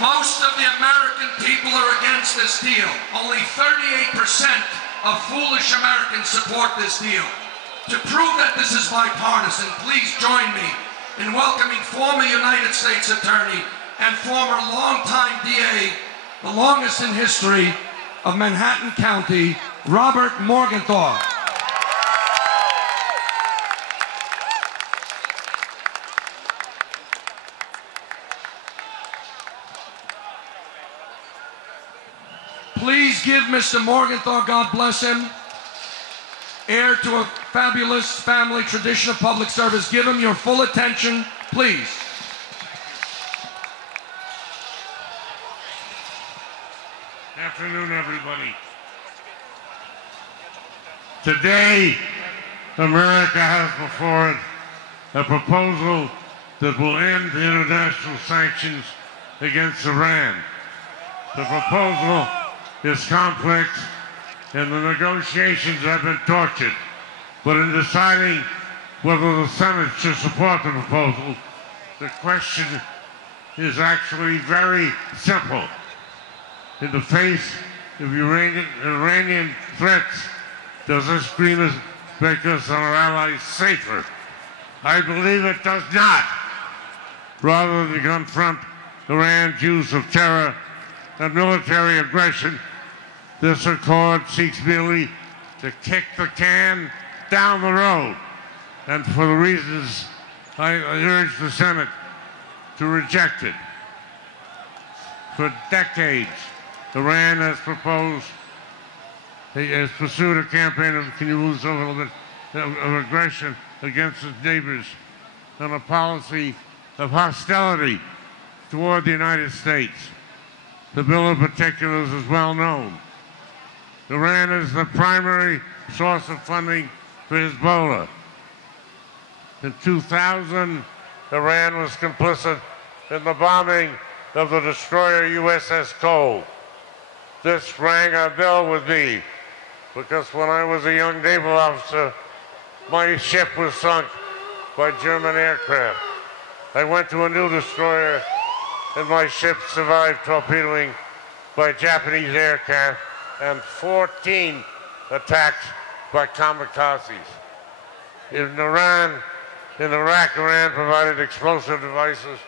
Most of the American people are against this deal. Only 38% of foolish Americans support this deal. To prove that this is bipartisan, please join me in welcoming former United States Attorney and former longtime DA, the longest in history of Manhattan County, Robert Morganthau. Please give Mr. Morganthau, God bless him, heir to a fabulous family tradition of public service. Give him your full attention, please. Afternoon, everybody. Today, America has before it a proposal that will end international sanctions against Iran. The proposal is complex, and the negotiations have been tortured. But in deciding whether the Senate should support the proposal, the question is actually very simple. In the face of Iranian threats, does this agreement make us and our allies safer? I believe it does not. Rather than confront Iran's use of terror and military aggression, this accord seeks merely to kick the can down the road. And for the reasons I urge the Senate to reject it. For decades, Iran has pursued a campaign of, can you move this over a little bit, of aggression against its neighbors and a policy of hostility toward the United States. The bill in particular is well known. Iran is the primary source of funding for Hezbollah. In 2000, Iran was complicit in the bombing of the destroyer USS Cole. This rang a bell with me because when I was a young naval officer, my ship was sunk by German aircraft. I went to a new destroyer and my ship survived torpedoing by Japanese aircraft and 14 attacks by kamikazes. In Iraq, Iran provided explosive devices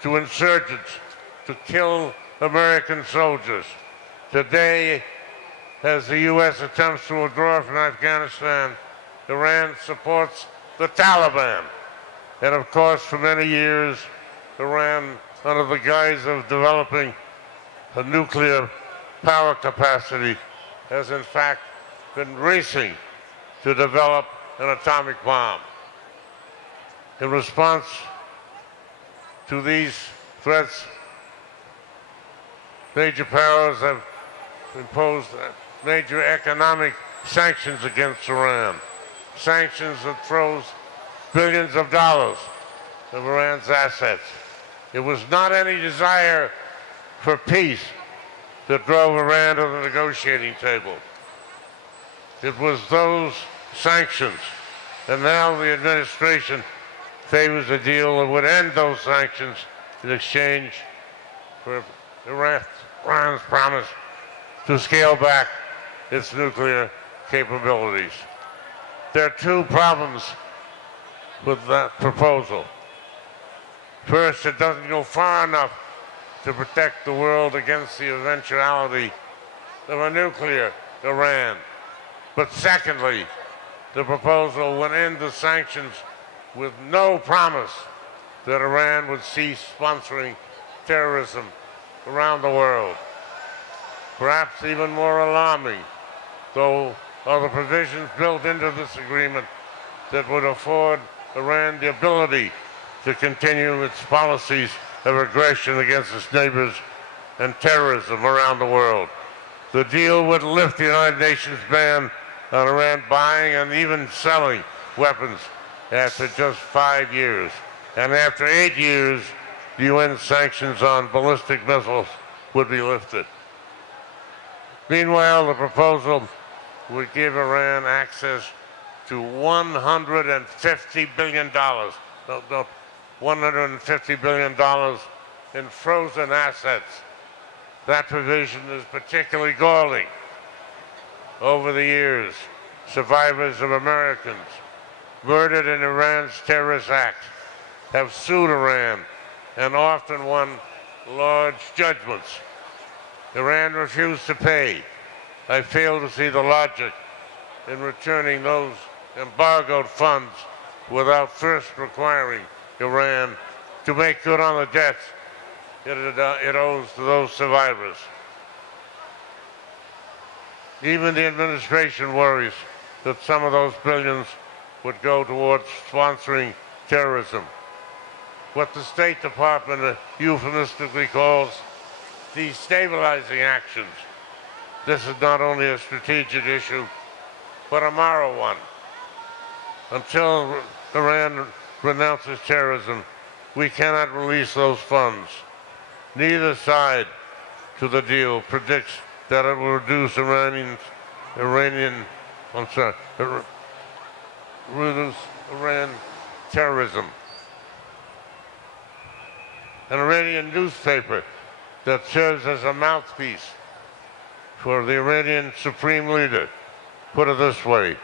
to insurgents to kill American soldiers. Today, as the U.S. attempts to withdraw from Afghanistan, Iran supports the Taliban. And of course, for many years, Iran, under the guise of developing a nuclear power capacity, has in fact been racing to develop an atomic bomb. In response to these threats, major powers have imposed major economic sanctions against Iran. Sanctions that froze billions of dollars of Iran's assets. It was not any desire for peace that drove Iran to the negotiating table. It was those sanctions, and now the administration favors a deal that would end those sanctions in exchange for Iran's promise to scale back its nuclear capabilities. There are two problems with that proposal. First, it doesn't go far enough to protect the world against the eventuality of a nuclear Iran. But secondly, the proposal would end the sanctions with no promise that Iran would cease sponsoring terrorism around the world. Perhaps even more alarming, though, are the provisions built into this agreement that would afford Iran the ability to continue its policies of aggression against its neighbors and terrorism around the world. The deal would lift the United Nations ban on Iran buying and even selling weapons after just 5 years. And after 8 years, the UN sanctions on ballistic missiles would be lifted. Meanwhile, the proposal would give Iran access to $150 billion, $150 billion in frozen assets. That provision is particularly galling. Over the years, survivors of Americans murdered in Iran's terrorist acts have sued Iran and often won large judgments. Iran refused to pay. I fail to see the logic in returning those embargoed funds without first requiring Iran to make good on the debts it owes to those survivors. Even the administration worries that some of those billions would go towards sponsoring terrorism. What the State Department euphemistically calls destabilizing actions. This is not only a strategic issue, but a moral one. Until Iran renounces terrorism, we cannot release those funds. Neither side to the deal predicts that it will reduce Iran terrorism. An Iranian newspaper that serves as a mouthpiece for the Iranian supreme leader put it this way: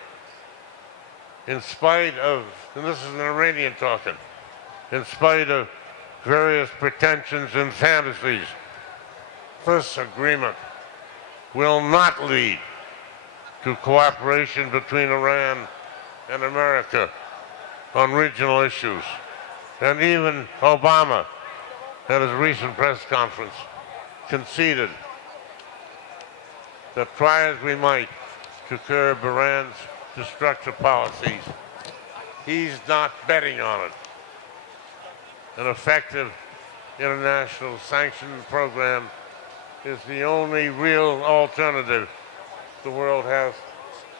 in spite of, and this is an Iranian talking, in spite of various pretensions and fantasies, this agreement will not lead to cooperation between Iran and America on regional issues. And even Obama, at his recent press conference, conceded that try as we might to curb Iran's destructive policies, he's not betting on it. An effective international sanctions program is the only real alternative the world has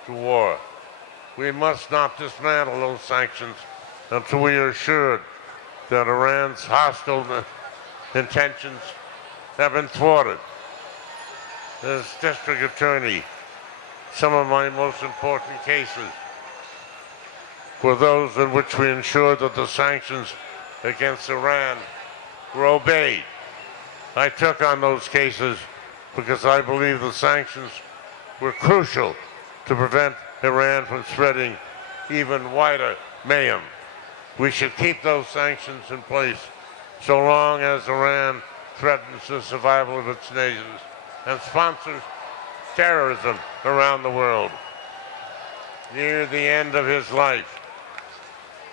to war. We must not dismantle those sanctions until we are assured that Iran's hostile intentions have been thwarted. As district attorney, some of my most important cases were those in which we ensured that the sanctions against Iran were obeyed. I took on those cases because I believe the sanctions were crucial to prevent Iran from spreading even wider mayhem. We should keep those sanctions in place so long as Iran threatens the survival of its nations and sponsors terrorism around the world. Near the end of his life,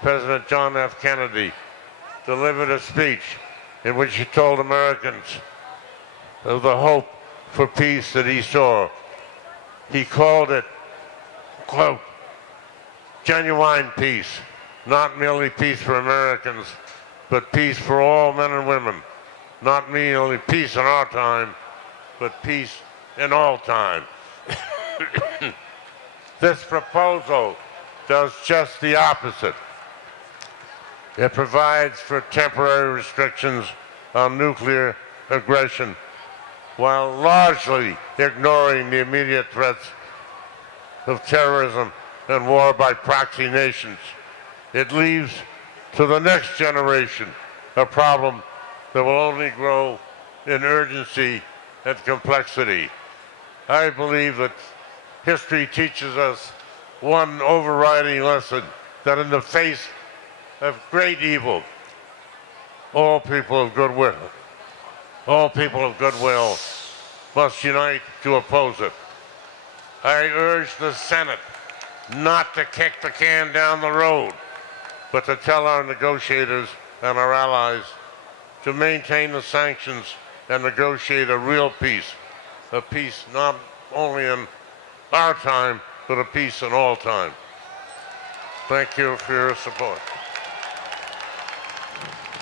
President John F. Kennedy delivered a speech in which he told Americans of the hope for peace that he saw. He called it, quote, genuine peace, not merely peace for Americans, but peace for all men and women, not merely peace in our time, but peace in all time. This proposal does just the opposite. It provides for temporary restrictions on nuclear aggression while largely ignoring the immediate threats of terrorism and war by proxy nations. It leaves to the next generation a problem that will only grow in urgency and complexity. I believe that history teaches us one overriding lesson, that in the face of great evil, all people of goodwill must unite to oppose it. I urge the Senate not to kick the can down the road, but to tell our negotiators and our allies to maintain the sanctions and negotiate a real peace, a peace not only in our time, but a peace in all time. Thank you for your support.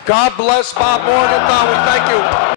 God bless Bob Morganthau. We thank you.